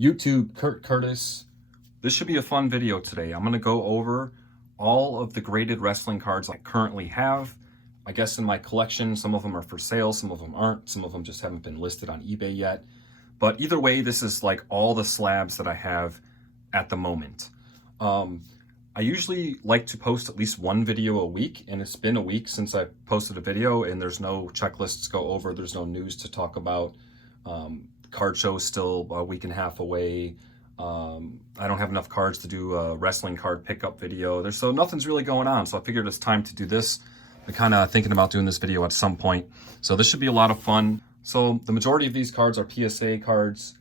YouTube, Kurt Curtis. This should be a fun video today. I'm going to go over all of the graded wrestling cards I currently have. I guess in my collection, some of them are for sale, some of them aren't, some of them just haven't been listed on eBay yet. But either way, this is like all the slabs that I have at the moment. I usually like to post at least one video a week, and it's been a week since I posted a video, and there's no checklists to go over, there's no news to talk about. Card show is still a week and a half away. I don't have enough cards to do a wrestling card pickup video. So nothing's really going on. So I figured it's time to do this. I'm kind of thinking about doing this video at some point. So this should be a lot of fun. So the majority of these cards are PSA cards.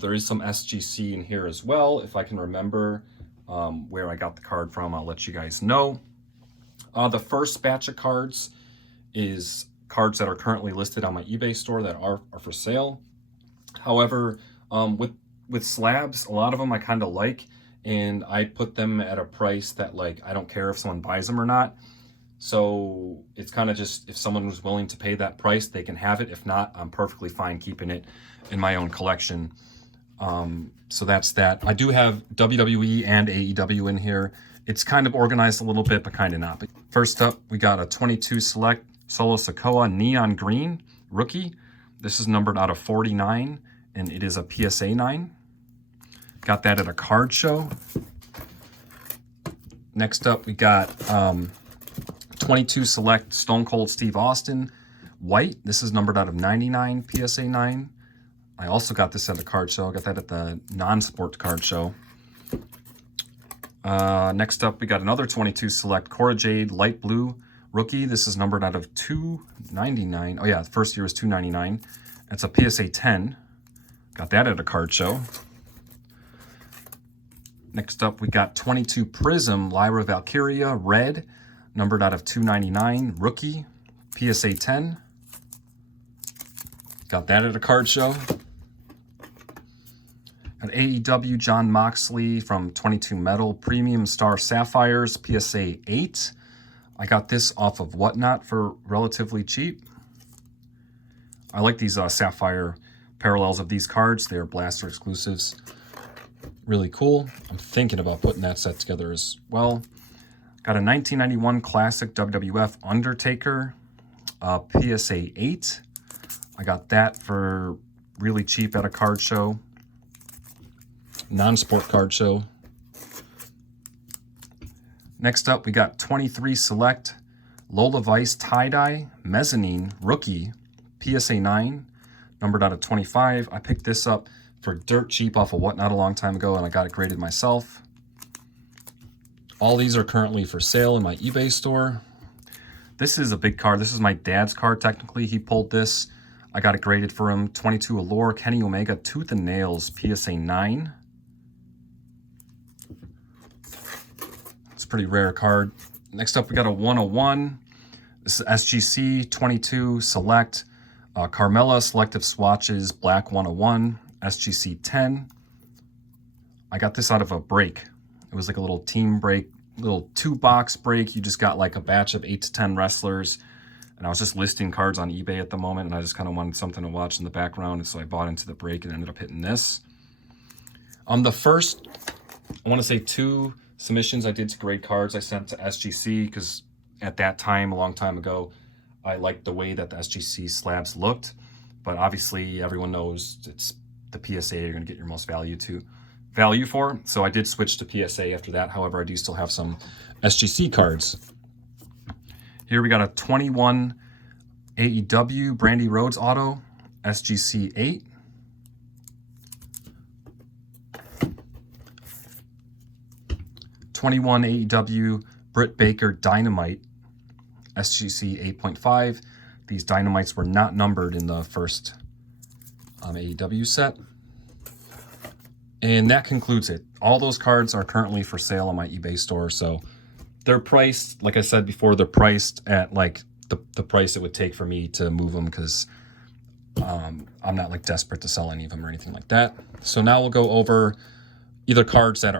There is some SGC in here as well. If I can remember where I got the card from, I'll let you guys know. The first batch of cards is cards that are currently listed on my eBay store that are for sale. However, with slabs, a lot of them I kind of like, and I put them at a price that, like, I don't care if someone buys them or not. So it's kind of just, if someone was willing to pay that price, they can have it. If not, I'm perfectly fine keeping it in my own collection. So that's that. I do have WWE and AEW in here. It's kind of organized a little bit, but kind of not. First up, we got a 22 Select Solo Sikoa Neon Green Rookie. This is numbered out of 49, and it is a PSA 9. Got that at a card show. Next up, we got 22 Select Stone Cold Steve Austin White. This is numbered out of 99 PSA 9. I also got this at a card show. I got that at the non-sport card show. Next up, we got another 22 Select Cora Jade Light Blue Rookie. This is numbered out of 299. Oh yeah, the first year was 299. It's a PSA 10. Got that at a card show. Next up, we got 22 Prism Lyra Valkyria Red, numbered out of 299. Rookie, PSA 10. Got that at a card show. Got AEW John Moxley from 22 Metal Premium Star Sapphires, PSA 8. I got this off of Whatnot for relatively cheap. I like these Sapphire parallels of these cards. They are Blaster exclusives. Really cool. I'm thinking about putting that set together as well. Got a 1991 Classic WWF Undertaker, PSA 8. I got that for really cheap at a card show. Non-sport card show. Next up, we got 23 Select Lola Vice Tie-Dye Mezzanine Rookie, PSA 9, numbered out of 25. I picked this up for dirt cheap off of Whatnot a long time ago, and I got it graded myself. All these are currently for sale in my eBay store. This is a big card. This is my dad's card, technically. He pulled this. I got it graded for him. 22 Allure Kenny Omega Tooth and Nails, PSA 9. It's a pretty rare card. Next up, we got a 101. This is SGC 22 Select Carmella Selective Swatches Black 101, SGC 10. I got this out of a break. It was like a little team break, little 2-box break. You just got like a batch of 8 to 10 wrestlers. And I was just listing cards on eBay at the moment, and I just kind of wanted something to watch in the background. And so I bought into the break and ended up hitting this. The first, I want to say 2 submissions I did to grade cards I sent to SGC, because at that time, a long time ago, I liked the way that the SGC slabs looked, but obviously everyone knows it's the PSA you're going to get your most value for. So I did switch to PSA after that. However, I do still have some SGC cards. Here we got a 21 AEW Brandy Rhodes Auto, SGC 8. '21 AEW Britt Baker Dynamite, SGC 8.5. These Dynamites were not numbered in the first AEW set. And that concludes it. All those cards are currently for sale on my eBay store. So they're priced, like I said before, they're priced at like the price it would take for me to move them, because I'm not like desperate to sell any of them or anything like that. So now we'll go over either cards that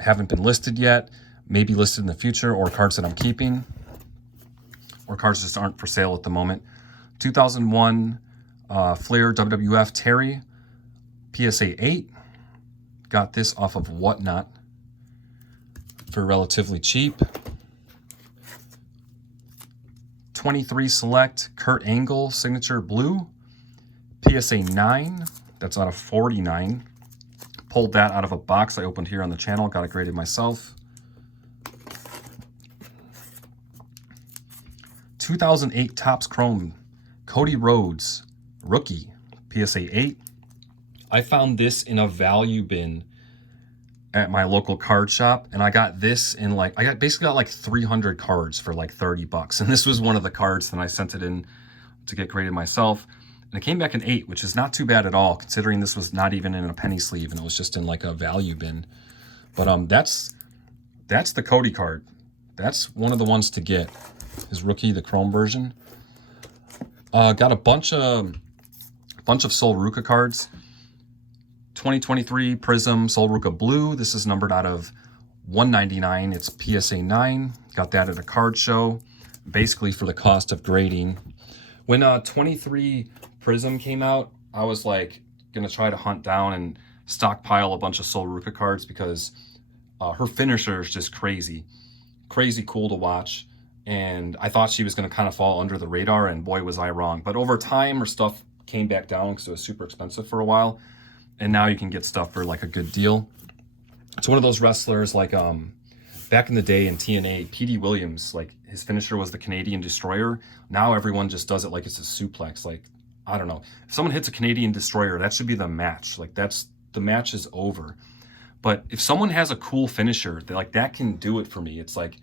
haven't been listed yet, maybe listed in the future, or cards that I'm keeping, or cards just aren't for sale at the moment. 2001 Flair WWF Terry, PSA 8. Got this off of Whatnot for relatively cheap. 23 Select Kurt Angle Signature Blue. PSA 9. That's out of 49. Pulled that out of a box I opened here on the channel. Got it graded myself. 2008 Topps Chrome Cody Rhodes Rookie PSA 8. I found this in a value bin at my local card shop, and I got this in like, I basically got like 300 cards for like 30 bucks. And this was one of the cards, and I sent it in to get graded myself. And it came back an 8, which is not too bad at all, considering this was not even in a penny sleeve and it was just in like a value bin. But that's the Cody card. That's one of the ones to get. His rookie, the Chrome version. Got a bunch of Sol Ruca cards. 2023 Prism Sol Ruca Blue. This is numbered out of 199. It's PSA 9. Got that at a card show, basically for the cost of grading. When 23 Prism came out, I was like gonna try to hunt down and stockpile a bunch of Sol Ruca cards because her finisher is just crazy cool to watch. And I thought she was going to kind of fall under the radar, and boy was I wrong. But over time, her stuff came back down because it was super expensive for a while, and now you can get stuff for like a good deal. It's one of those wrestlers like back in the day in TNA, P.D. Williams, like his finisher was the Canadian Destroyer. Now everyone just does it like it's a suplex. Like, I don't know, if someone hits a Canadian Destroyer, that should be the match. Like the match is over. But if someone has a cool finisher, that can do it for me. It's like,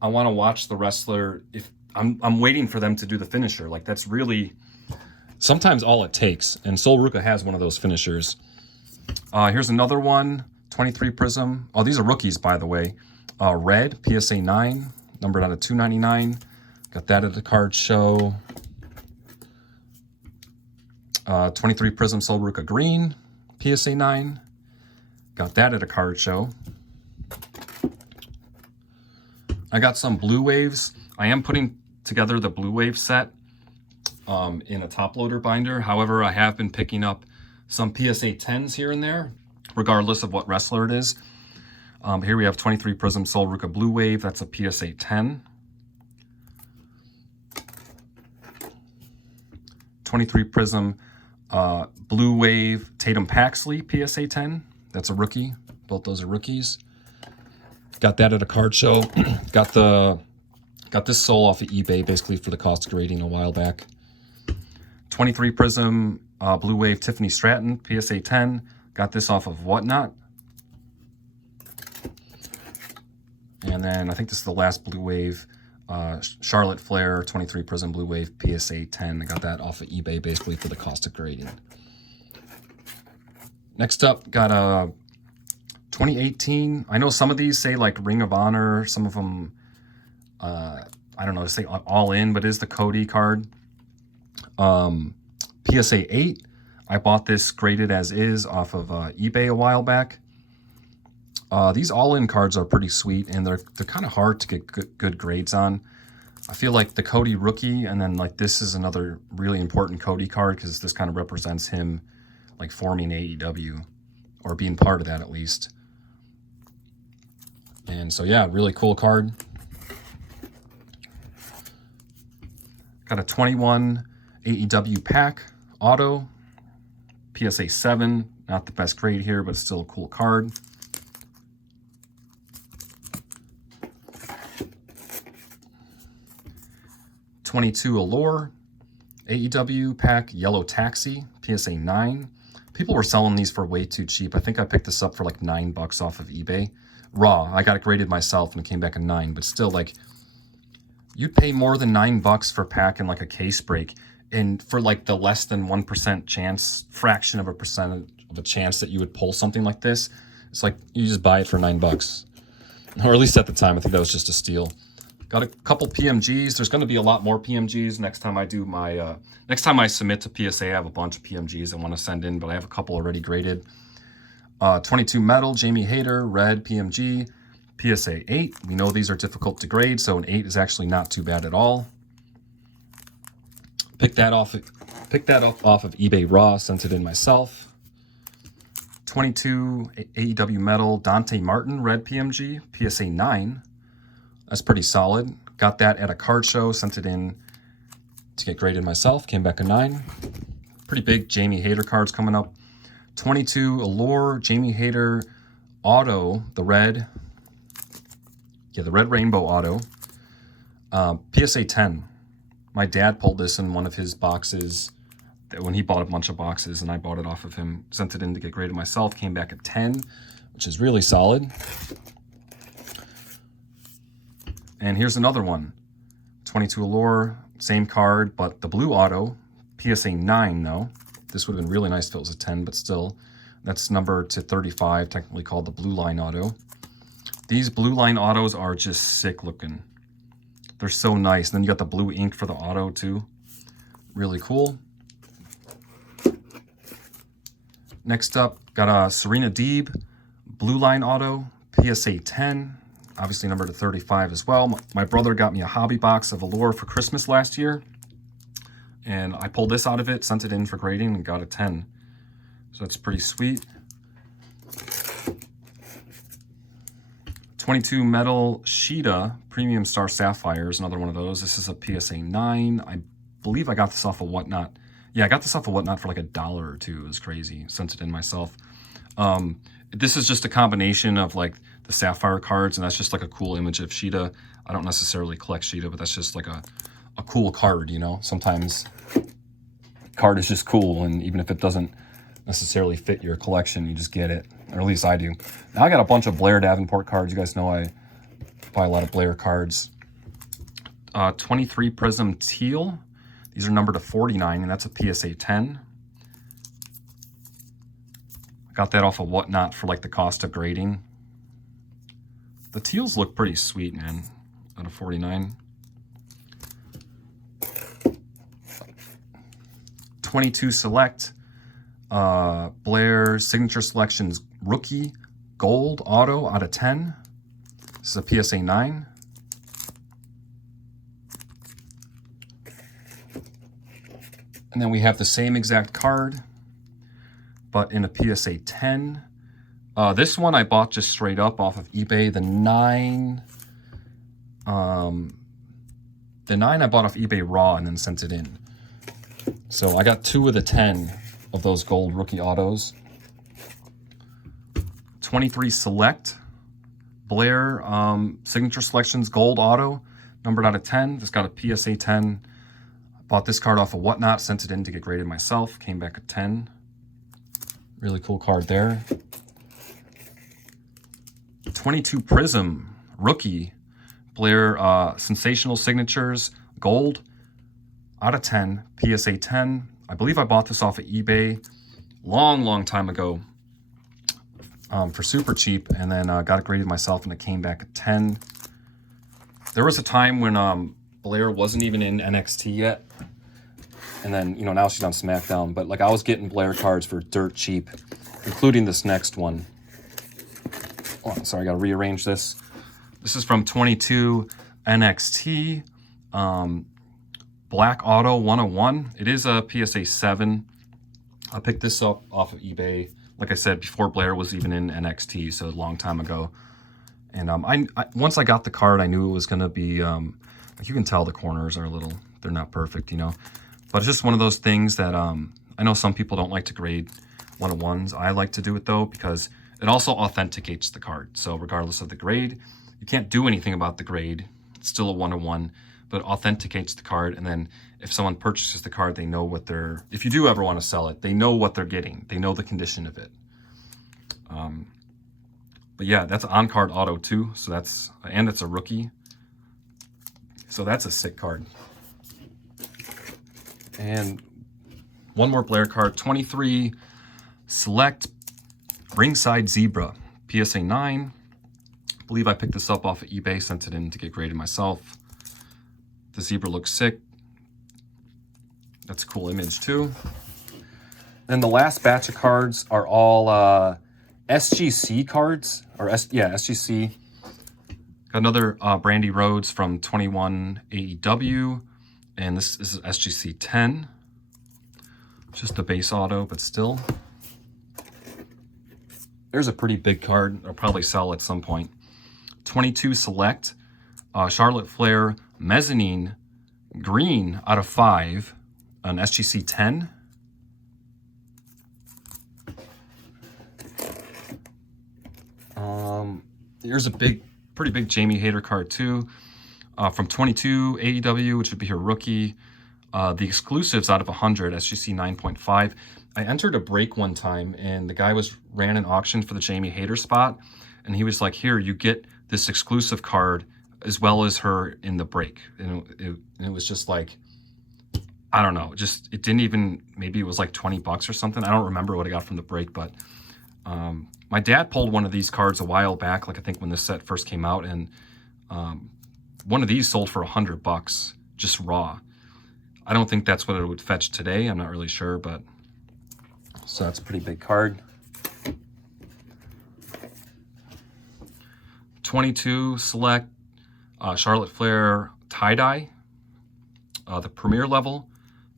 I want to watch the wrestler. If I'm waiting for them to do the finisher, like that's really sometimes all it takes. And Sol Ruca has one of those finishers. Here's another one, 23 Prism. Oh, these are rookies, by the way. Red PSA 9, numbered out of 299. Got that at the card show. 23 Prism Sol Ruca Green PSA 9. Got that at a card show. I got some Blue Waves. I am putting together the Blue Wave set in a top loader binder. However, I have been picking up some PSA 10s here and there, regardless of what wrestler it is. Here we have 23 Prism Sol Ruca Blue Wave. That's a PSA 10. 23 Prism Blue Wave Tatum Paxley PSA 10. That's a rookie. Both those are rookies. Got that at a card show. Got this Sol off of eBay basically for the cost of grading a while back. 23 Prism Blue Wave Tiffany Stratton PSA 10. Got this off of Whatnot. And then I think this is the last Blue Wave Charlotte Flair 23 Prism Blue Wave PSA 10. I got that off of eBay basically for the cost of grading. Next up, got a 2018. I know some of these say like Ring of Honor, some of them, I don't know, say All In, but it is the Cody card. PSA 8. I bought this graded as is off of eBay a while back. These All In cards are pretty sweet, and they're kind of hard to get good grades on. I feel like the Cody rookie, and then like this is another really important Cody card because this kind of represents him like forming AEW, or being part of that at least. And so, yeah, really cool card. Got a 21 AEW pack auto. PSA 7. Not the best grade here, but still a cool card. '22 Allure AEW pack Yellow Taxi PSA 9. People were selling these for way too cheap. I think I picked this up for like $9 off of eBay. Raw. I got it graded myself and it came back a 9, but still, like, you'd pay more than $9 for a pack and like a case break, and for like the less than 1% chance, fraction of a percent of a chance that you would pull something like this. It's like you just buy it for $9, or at least at the time. I think that was just a steal. Got a couple PMGs. There's going to be a lot more PMGs next time I do my next time I submit to PSA. I have a bunch of PMGs I want to send in, but I have a couple already graded. 22 Metal Jamie Hayter Red PMG PSA 8. We know these are difficult to grade, so an 8 is actually not too bad at all. Picked that off of eBay raw, sent it in myself. 22 AEW Metal Dante Martin Red PMG, PSA 9. That's pretty solid. Got that at a card show, sent it in to get graded myself, came back a 9. Pretty big Jamie Hayter cards coming up. 22 Allure Jamie Hayter Auto, the red. Yeah, the red rainbow auto. PSA 10. My dad pulled this in one of his boxes when he bought a bunch of boxes, and I bought it off of him. Sent it in to get graded myself, came back at 10, which is really solid. And here's another one. 22 Allure, same card, but the blue auto, PSA 9 though. This would have been really nice if it was a 10, but still. That's number to 35, technically called the Blue Line Auto. These Blue Line Autos are just sick looking. They're so nice. Then you got the blue ink for the auto too. Really cool. Next up, got a Serena Deeb Blue Line Auto, PSA 10. Obviously numbered to 35 as well. My brother got me a hobby box of Allure for Christmas last year. And I pulled this out of it, sent it in for grading, and got a 10. So that's pretty sweet. 22 Metal Sheeta Premium Star Sapphires, another one of those. This is a PSA 9. I believe I got this off of Whatnot. Yeah, I got this off of Whatnot for like $1 or $2. It was crazy. Sent it in myself. This is just a combination of like the sapphire cards, and that's just like a cool image of Sheeta. I don't necessarily collect Sheeta, but that's just like a cool card, you know? Sometimes card is just cool, and even if it doesn't necessarily fit your collection, you just get it, or at least I do. Now I got a bunch of Blair Davenport cards. You guys know I buy a lot of Blair cards. 23 Prism Teal. These are numbered to 49, and that's a PSA 10. Got that off of Whatnot for like the cost of grading. The teals look pretty sweet, man, out of 49. 22 Select Blair Signature Selections Rookie Gold Auto out of 10. This is a PSA 9. And then we have the same exact card, but in a PSA 10. This one I bought just straight up off of eBay. The 9 I bought off eBay raw and then sent it in. So I got 2 of the 10 of those gold rookie autos. 23 Select Blair Signature Selections Gold Auto, numbered out of 10. Just got a PSA 10. Bought this card off of Whatnot, sent it in to get graded myself. Came back at 10. Really cool card there. 22 Prism Rookie Blair Sensational Signatures Gold out of 10, PSA 10. I believe I bought this off of eBay long time ago for super cheap, and then got it graded myself, and it came back at 10. There was a time when Blair wasn't even in NXT yet, and then, you know, now she's on SmackDown, but like I was getting Blair cards for dirt cheap, including this next one. Oh, sorry, I gotta rearrange this. This is from 22 NXT. Black Auto 101. It is a PSA 7. I picked this up off of eBay, like I said, before Blair was even in NXT, so a long time ago. And I once I got the card, I knew it was going to be, like you can tell the corners are a little, they're not perfect, you know. But it's just one of those things that I know some people don't like to grade 101s. I like to do it, though, because it also authenticates the card. So regardless of the grade, you can't do anything about the grade. It's still a 101. But it authenticates the card, and then if someone purchases the card, they know what they're, if you do ever want to sell it, they know what they're getting. They know the condition of it. But yeah, that's on-card auto too, so that's, and it's a rookie. So that's a sick card. And one more Blair card, 23 Select Ringside Zebra, PSA 9. I believe I picked this up off of eBay, sent it in to get graded myself. The zebra looks sick. That's a cool image too. Then the last batch of cards are all SGC cards, or SGC. Got another Brandy Rhodes from 21 AEW, and this is SGC 10. Just a base auto, but still. There's a pretty big card. I'll probably sell at some point. 22 Select, Charlotte Flair Mezzanine Green out of 5, an SGC 10. Here's a pretty big Jamie Hayter card too, from 22 AEW, which would be her rookie. The exclusives out of 100, SGC 9.5. I entered a break one time, and the guy ran an auction for the Jamie Hayter spot, and he was like, "Here, you get this exclusive card as well as her in the break." And it was just like, I don't know, just it didn't even, maybe it was like 20 bucks or something. I don't remember what I got from the break, but my dad pulled one of these cards a while back, like I think when this set first came out, and one of these sold for 100 bucks, just raw. I don't think that's what it would fetch today. I'm not really sure, but so that's a pretty big card. 22 Select Charlotte Flair Tie-Dye, the Premier level,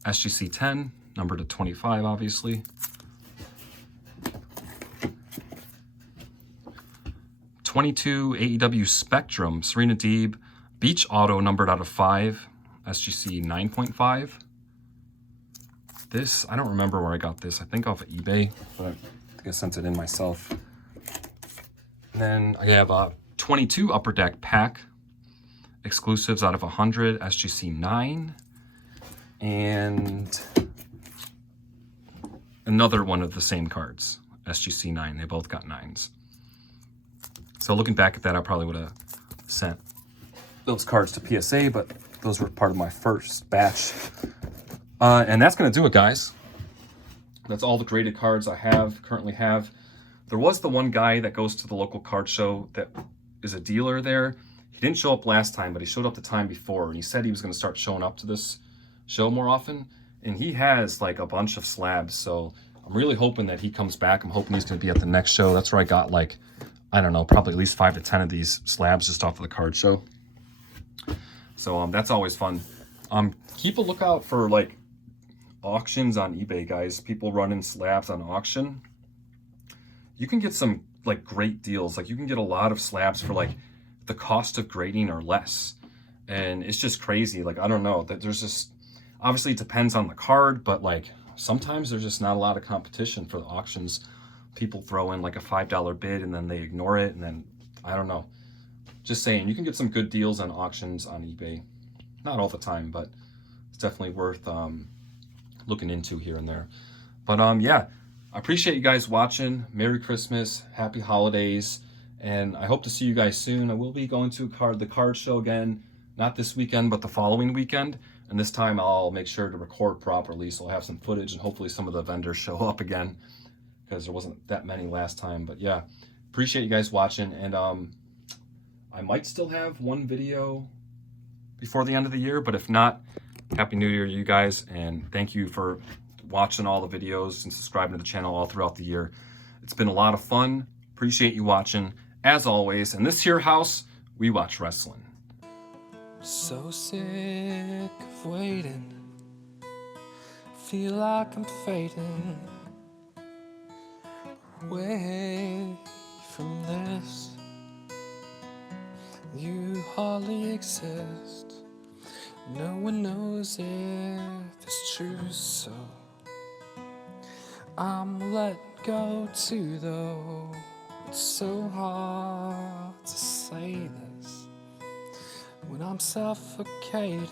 SGC 10, numbered to 25, obviously. 22 AEW Spectrum Serena Deeb Beach Auto, numbered out of 5, SGC 9.5. This, I don't remember where I got this. I think off of eBay, but I think I sent it in myself. And then I have a 22 Upper Deck Pack exclusives out of 100, SGC 9. And another one of the same cards, SGC 9. They both got 9s. So looking back at that, I probably would have sent those cards to PSA, but those were part of my first batch. And that's going to do it, guys. That's all the graded cards I currently have. There was the one guy that goes to the local card show that is a dealer there. He didn't show up last time, but he showed up the time before, and he said he was going to start showing up to this show more often. And he has like a bunch of slabs, so I'm really hoping that he comes back. I'm hoping he's going to be at the next show. That's where I got, like, I don't know, probably at least 5 to 10 of these slabs just off of the card show. So that's always fun. Keep a lookout for like auctions on eBay, guys. People running slabs on auction. You can get some like great deals. Like you can get a lot of slabs for like the cost of grading or less. And it's just crazy. Like, I don't know, that there's just, obviously it depends on the card, but like sometimes there's just not a lot of competition for the auctions. People throw in like a $5 bid and then they ignore it, and then I don't know. Just saying, you can get some good deals on auctions on eBay. Not all the time, but it's definitely worth looking into here and there. But yeah, I appreciate you guys watching. Merry Christmas, Happy Holidays, and I hope to see you guys soon. I will be going to the card show again, not this weekend, but the following weekend. And this time I'll make sure to record properly, so I'll have some footage, and hopefully some of the vendors show up again, because there wasn't that many last time. But yeah, appreciate you guys watching, and I might still have one video before the end of the year, but if not, Happy New Year to you guys, and thank you for watching all the videos and subscribing to the channel all throughout the year. It's been a lot of fun. Appreciate you watching, as always. In this here house, we watch wrestling. So sick of waiting, feel like I'm fading away from this. You hardly exist, no one knows if it's true, so I'm let go too, though it's so hard to say this when I'm suffocating.